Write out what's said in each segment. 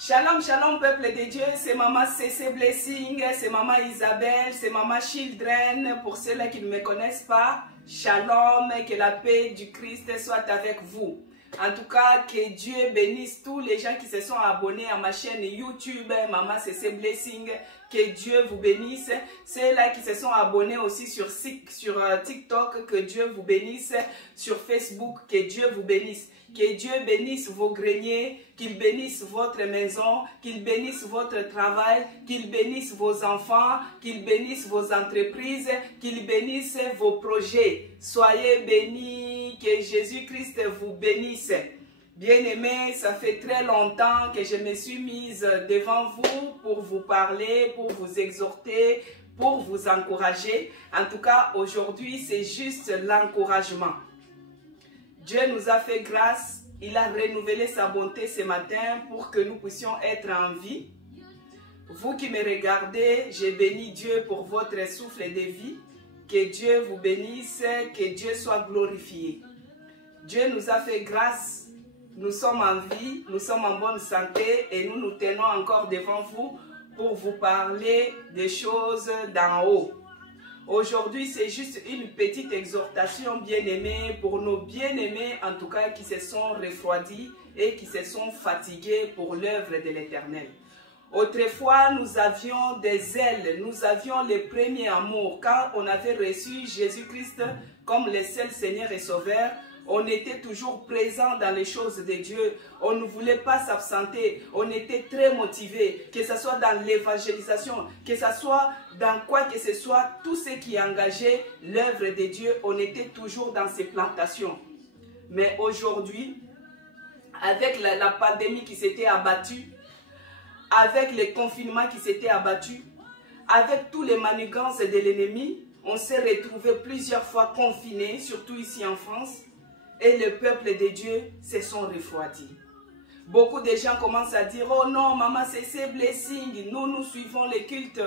Shalom, shalom peuple de Dieu, c'est Maman CC Blessing, c'est Maman Isabelle, c'est Maman Children. Pour ceux-là qui ne me connaissent pas, shalom, que la paix du Christ soit avec vous. En tout cas, que Dieu bénisse tous les gens qui se sont abonnés à ma chaîne YouTube, Maman CC Blessing. Que Dieu vous bénisse. Ceux-là qui se sont abonnés aussi sur TikTok, que Dieu vous bénisse. Sur Facebook, que Dieu vous bénisse. Que Dieu bénisse vos greniers, qu'il bénisse votre maison, qu'il bénisse votre travail, qu'il bénisse vos enfants, qu'il bénisse vos entreprises, qu'il bénisse vos projets. Soyez bénis, que Jésus-Christ vous bénisse. Bien-aimés, ça fait très longtemps que je me suis mise devant vous pour vous parler, pour vous exhorter, pour vous encourager. En tout cas, aujourd'hui, c'est juste l'encouragement. Dieu nous a fait grâce, il a renouvelé sa bonté ce matin pour que nous puissions être en vie. Vous qui me regardez, je bénis Dieu pour votre souffle de vie. Que Dieu vous bénisse, que Dieu soit glorifié. Dieu nous a fait grâce. Nous sommes en vie, nous sommes en bonne santé et nous nous tenons encore devant vous pour vous parler des choses d'en haut. Aujourd'hui, c'est juste une petite exhortation bien-aimée pour nos bien-aimés, en tout cas qui se sont refroidis et qui se sont fatigués pour l'œuvre de l'Éternel. Autrefois, nous avions des ailes, nous avions les premiers amours. Quand on avait reçu Jésus-Christ comme le seul Seigneur et Sauveur, on était toujours présent dans les choses de Dieu. On ne voulait pas s'absenter. On était très motivés. Que ce soit dans l'évangélisation, que ce soit dans quoi que ce soit, tout ce qui engageait l'œuvre de Dieu, on était toujours dans ces plantations. Mais aujourd'hui, avec la pandémie qui s'était abattue, avec les confinements qui s'étaient abattus, avec tous les manigances de l'ennemi, on s'est retrouvé plusieurs fois confinés, surtout ici en France. Et le peuple de Dieu se sont refroidis. Beaucoup de gens commencent à dire, oh non, Maman CC Blessing, nous suivons les cultes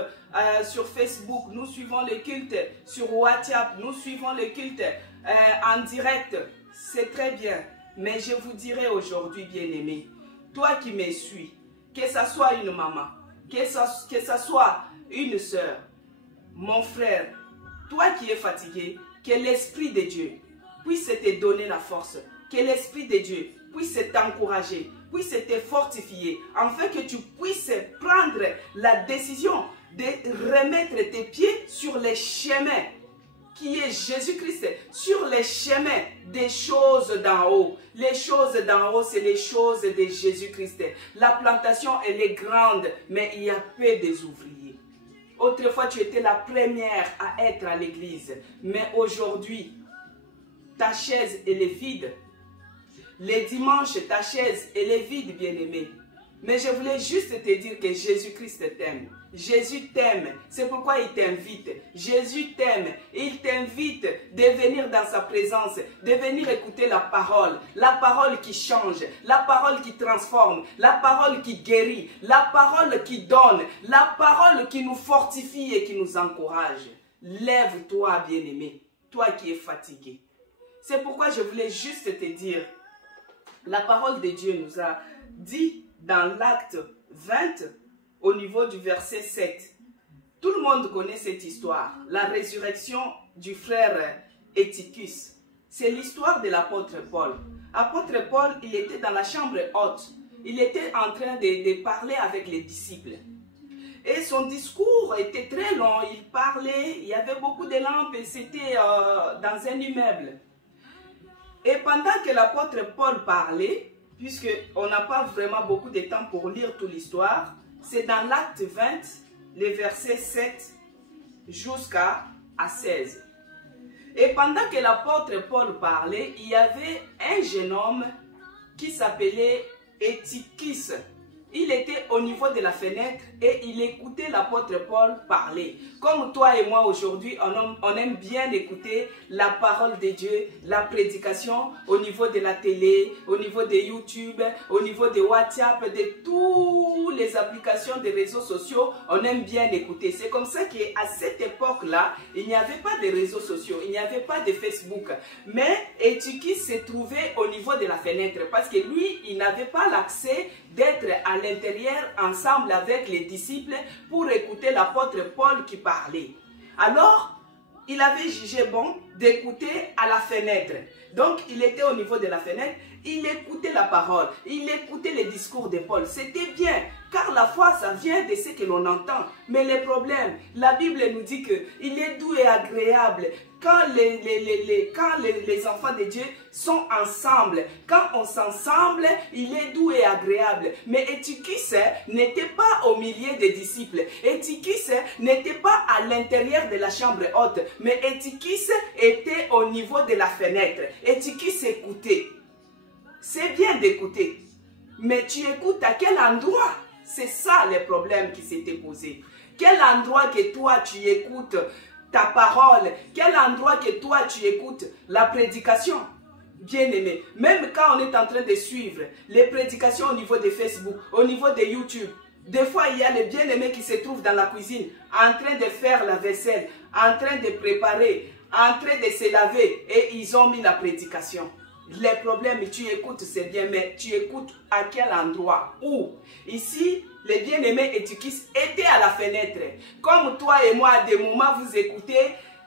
sur Facebook, nous suivons les cultes sur WhatsApp, nous suivons les cultes en direct. C'est très bien, mais je vous dirai aujourd'hui, bien-aimé, toi qui me suis, que ce soit une maman, que ce soit une soeur, mon frère, toi qui es fatigué, que l'Esprit de Dieu puisse te donner la force, que l'Esprit de Dieu puisse t'encourager, puisse te fortifier, afin que tu puisses prendre la décision de remettre tes pieds sur les chemins qui est Jésus-Christ, sur les chemins des choses d'en haut. Les choses d'en haut, c'est les choses de Jésus-Christ. La plantation, elle est grande, mais il y a peu des ouvriers. Autrefois, tu étais la première à être à l'église, mais aujourd'hui, ta chaise, elle est vide. Les dimanches, ta chaise, elle est vide, bien-aimé. Mais je voulais juste te dire que Jésus-Christ t'aime. Jésus t'aime. C'est pourquoi il t'invite. Jésus t'aime. Il t'invite de venir dans sa présence, de venir écouter la parole qui change, la parole qui transforme, la parole qui guérit, la parole qui donne, la parole qui nous fortifie et qui nous encourage. Lève-toi, bien-aimé, toi qui es fatigué. C'est pourquoi je voulais juste te dire, la parole de Dieu nous a dit dans l'acte 20, au niveau du verset 7. Tout le monde connaît cette histoire, la résurrection du frère Eutychus. C'est l'histoire de l'apôtre Paul. Apôtre Paul, il était dans la chambre haute. Il était en train de parler avec les disciples. Et son discours était très long, il parlait, il y avait beaucoup de lampes et c'était dans un immeuble. Et pendant que l'apôtre Paul parlait, puisqu'on n'a pas vraiment beaucoup de temps pour lire toute l'histoire, c'est dans l'acte 20, les versets 7 jusqu'à 16. Et pendant que l'apôtre Paul parlait, il y avait un jeune homme qui s'appelait Eutychus. Il était au niveau de la fenêtre et il écoutait l'apôtre Paul parler. Comme toi et moi aujourd'hui, on aime bien écouter la parole de Dieu, la prédication au niveau de la télé, au niveau de YouTube, au niveau de WhatsApp, de toutes les applications des réseaux sociaux. On aime bien écouter. C'est comme ça qu'à cette époque-là, il n'y avait pas de réseaux sociaux, il n'y avait pas de Facebook. Mais Eutychus se trouvait au niveau de la fenêtre parce que lui, il n'avait pas l'accès d'être à l'intérieur ensemble avec les disciples pour écouter l'apôtre Paul qui parlait. Alors, il avait jugé bon d'écouter à la fenêtre. Donc, il était au niveau de la fenêtre, il écoutait la parole, il écoutait les discours de Paul. C'était bien, car la foi, ça vient de ce que l'on entend. Mais les problèmes, la Bible nous dit qu'il est doux et agréable quand les enfants de Dieu sont ensemble. Quand on s'ensemble, il est doux et agréable. Mais Étychus n'était pas au milieu des disciples. Étychus n'était pas à l'intérieur de la chambre haute. Mais Étychus était au niveau de la fenêtre. Étychus écoutait. C'est bien d'écouter. Mais tu écoutes à quel endroit? C'est ça les problèmes qui s'étaient posés. Quel endroit que toi tu écoutes ta parole? Quel endroit que toi tu écoutes la prédication? Bien-aimé, même quand on est en train de suivre les prédications au niveau de Facebook, au niveau de YouTube, des fois il y a les bien-aimés qui se trouvent dans la cuisine, en train de faire la vaisselle, en train de préparer, en train de se laver, et ils ont mis la prédication. Les problèmes, tu écoutes, c'est bien, mais tu écoutes à quel endroit? Où? Ici, les bien-aimés Étychus étaient à la fenêtre. Comme toi et moi, à des moments, vous écoutez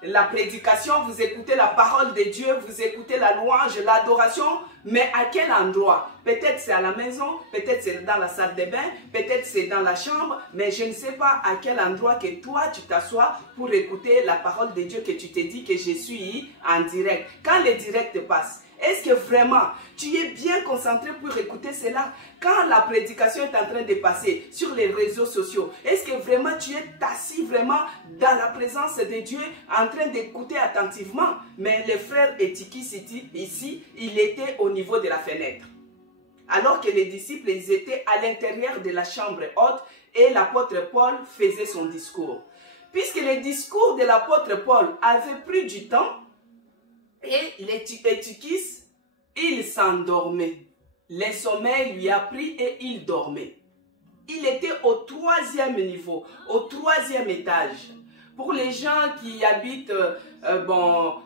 la prédication, vous écoutez la parole de Dieu, vous écoutez la louange, l'adoration, mais à quel endroit? Peut-être c'est à la maison, peut-être c'est dans la salle de bain, peut-être c'est dans la chambre, mais je ne sais pas à quel endroit que toi tu t'assois pour écouter la parole de Dieu, que tu te dis que je suis en direct. Quand le direct passe, est-ce que vraiment tu es bien concentré pour écouter cela? Quand la prédication est en train de passer sur les réseaux sociaux, est-ce que vraiment tu es assis vraiment dans la présence de Dieu en train d'écouter attentivement? Mais le frère Étychus ici, il était au niveau de la fenêtre. Alors que les disciples, ils étaient à l'intérieur de la chambre haute et l'apôtre Paul faisait son discours. Puisque le discours de l'apôtre Paul avait pris du temps, et l'Étychus, il s'endormait. Le sommeil lui a pris et il dormait. Il était au 3e niveau, au 3e étage. Pour les gens qui habitent,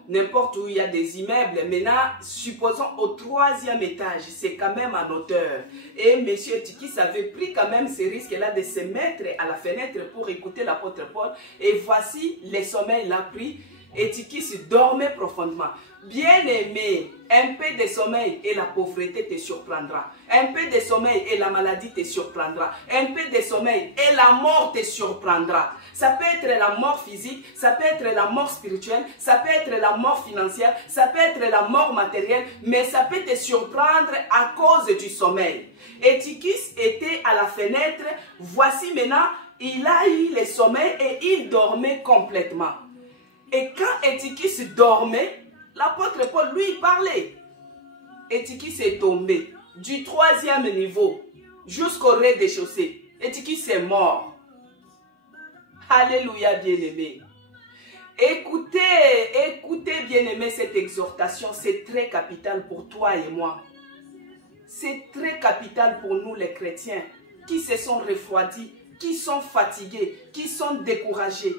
n'importe où il y a des immeubles, maintenant, supposons au 3e étage, c'est quand même en hauteur. Et M. Étychus avait pris quand même ce risque-là de se mettre à la fenêtre pour écouter l'apôtre Paul. Et voici, le sommeil l'a pris. Étychus dormait profondément. Bien-aimé, un peu de sommeil et la pauvreté te surprendra. Un peu de sommeil et la maladie te surprendra. Un peu de sommeil et la mort te surprendra. Ça peut être la mort physique, ça peut être la mort spirituelle, ça peut être la mort financière, ça peut être la mort matérielle, mais ça peut te surprendre à cause du sommeil. Étychus était à la fenêtre. Voici maintenant, il a eu le sommeil et il dormait complètement. Et quand Étychus dormait, l'apôtre Paul, lui, parlait. Étychus est tombé du 3e niveau jusqu'au rez-de-chaussée. Étychus est mort. Alléluia, bien-aimé. Écoutez, bien-aimé, cette exhortation, c'est très capital pour toi et moi. C'est très capital pour nous, les chrétiens, qui se sont refroidis, qui sont fatigués, qui sont découragés.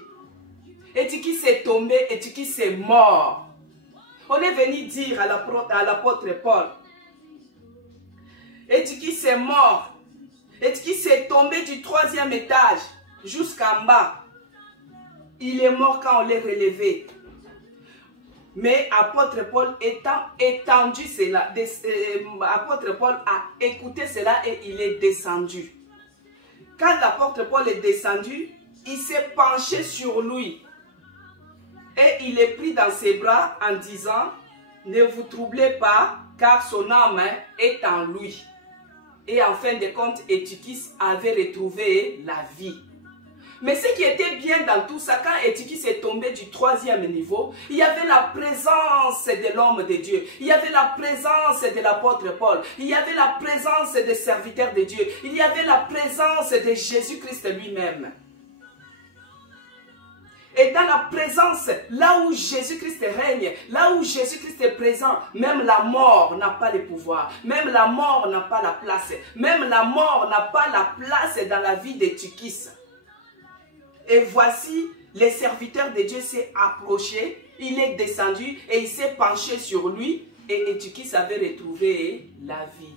Étychus est tombé, Étychus est mort. On est venu dire à l'apôtre Paul, Étychus est mort. Étychus est tombé du 3e étage jusqu'en bas. Il est mort quand on l'a relevé. Mais apôtre Paul étant étendu cela, apôtre Paul a écouté cela et il est descendu. Quand l'apôtre Paul est descendu, il s'est penché sur lui. Et il est pris dans ses bras en disant, ne vous troublez pas, car son âme est en lui. Et en fin de compte, Étychus avait retrouvé la vie. Mais ce qui était bien dans tout ça, quand Étychus est tombé du 3e niveau, il y avait la présence de l'homme de Dieu. Il y avait la présence de l'apôtre Paul. Il y avait la présence des serviteurs de Dieu. Il y avait la présence de Jésus-Christ lui-même. Et dans la présence, là où Jésus-Christ règne, là où Jésus-Christ est présent, même la mort n'a pas le pouvoir. Même la mort n'a pas la place. Même la mort n'a pas la place dans la vie d'Étychus. Et voici, le serviteur de Dieu s'est approché, il est descendu et il s'est penché sur lui. Et Étychus avait retrouvé la vie.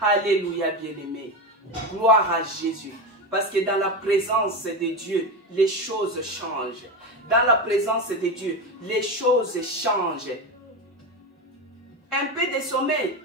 Alléluia, bien-aimé. Gloire à Jésus. Parce que dans la présence de Dieu, les choses changent. Dans la présence de Dieu, les choses changent. Un peu de sommeil,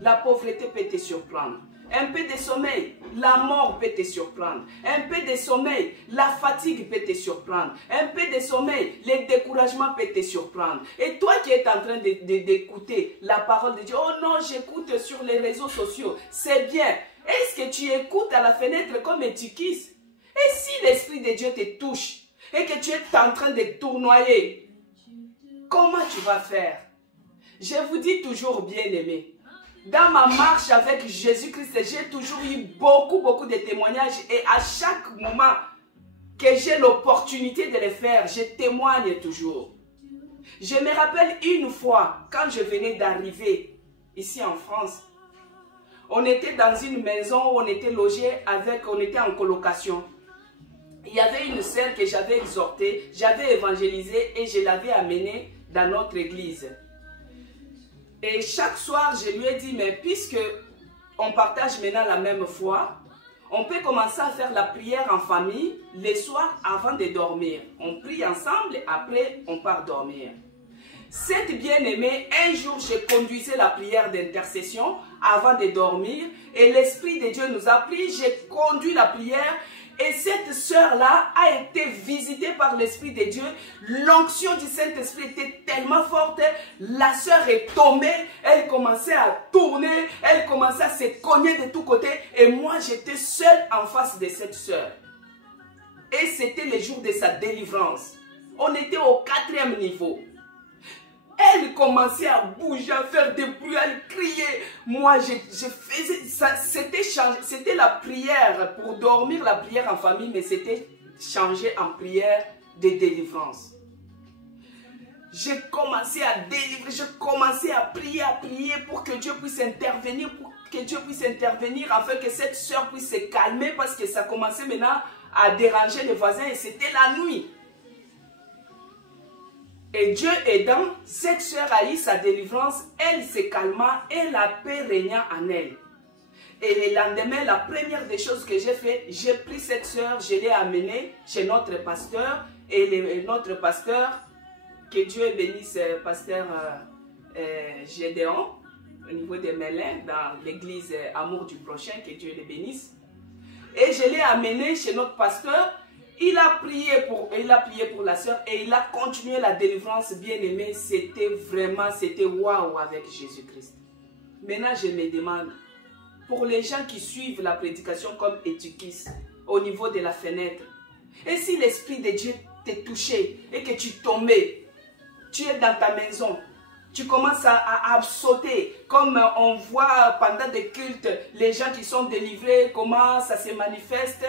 la pauvreté peut te surprendre. Un peu de sommeil, la mort peut te surprendre. Un peu de sommeil, la fatigue peut te surprendre. Un peu de sommeil, le découragement peut te surprendre. Et toi qui es en train d'écouter la parole de Dieu, oh non, j'écoute sur les réseaux sociaux, c'est bien. Est-ce que tu écoutes à la fenêtre comme Eutychus? Et si l'Esprit de Dieu te touche et que tu es en train de tournoyer, comment tu vas faire? Je vous dis toujours, bien-aimés, dans ma marche avec Jésus-Christ, j'ai toujours eu beaucoup de témoignages et à chaque moment que j'ai l'opportunité de le faire, je témoigne toujours. Je me rappelle une fois, quand je venais d'arriver ici en France, on était dans une maison où on était logé on était en colocation. Il y avait une sœur que j'avais exhortée, j'avais évangélisé et je l'avais amenée dans notre église. Et chaque soir, je lui ai dit, mais puisque on partage maintenant la même foi, on peut commencer à faire la prière en famille les soirs avant de dormir. On prie ensemble, après on part dormir. Cette bien-aimée, un jour, je conduisais la prière d'intercession avant de dormir et l'Esprit de Dieu nous a pris, j'ai conduit la prière. Et cette sœur-là a été visitée par l'Esprit de Dieu. L'onction du Saint-Esprit était tellement forte. La sœur est tombée. Elle commençait à tourner. Elle commençait à se cogner de tous côtés. Et moi, j'étais seule en face de cette sœur. Et c'était le jour de sa délivrance. On était au 4e niveau. Elle commençait à bouger, à faire des bruits, à crier. Moi, je faisais ça. C'était la prière pour dormir, la prière en famille, mais c'était changé en prière de délivrance. J'ai commencé à délivrer, j'ai commencé à prier pour que Dieu puisse intervenir, afin que cette soeur puisse se calmer parce que ça commençait maintenant à déranger les voisins et c'était la nuit. Et Dieu aidant, cette sœur a eu sa délivrance, elle se calma et la paix régna en elle. Et le lendemain, la première des choses que j'ai fait, j'ai pris cette sœur, je l'ai amenée chez notre pasteur. Et notre pasteur, que Dieu bénisse, pasteur Gédéon, au niveau de Melun, dans l'église Amour du Prochain, que Dieu le bénisse. Et je l'ai amenée chez notre pasteur. Il a prié pour la sœur et il a continué la délivrance, bien-aimée. C'était waouh avec Jésus-Christ. Maintenant, je me demande, pour les gens qui suivent la prédication comme Eutychus, au niveau de la fenêtre, et si l'Esprit de Dieu t'est touché et que tu tombais, tu es dans ta maison, tu commences à sauter, comme on voit pendant des cultes, les gens qui sont délivrés, comment ça se manifeste.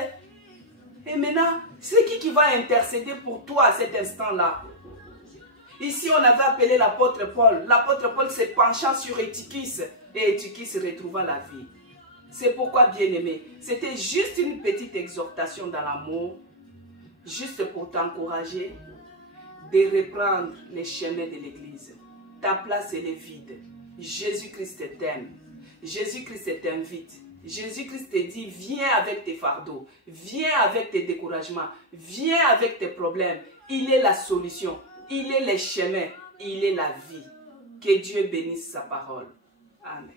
Et maintenant, c'est qui va intercéder pour toi à cet instant-là? Ici, on avait appelé l'apôtre Paul. L'apôtre Paul s'est penchant sur Eutychus et Eutychus retrouva la vie. C'est pourquoi, bien-aimé, c'était juste une petite exhortation dans l'amour, juste pour t'encourager de reprendre les chemins de l'église. Ta place, elle est vide. Jésus-Christ t'aime. Jésus-Christ t'invite. Jésus-Christ te dit, viens avec tes fardeaux, viens avec tes découragements, viens avec tes problèmes. Il est la solution, il est le chemin, il est la vie. Que Dieu bénisse sa parole. Amen.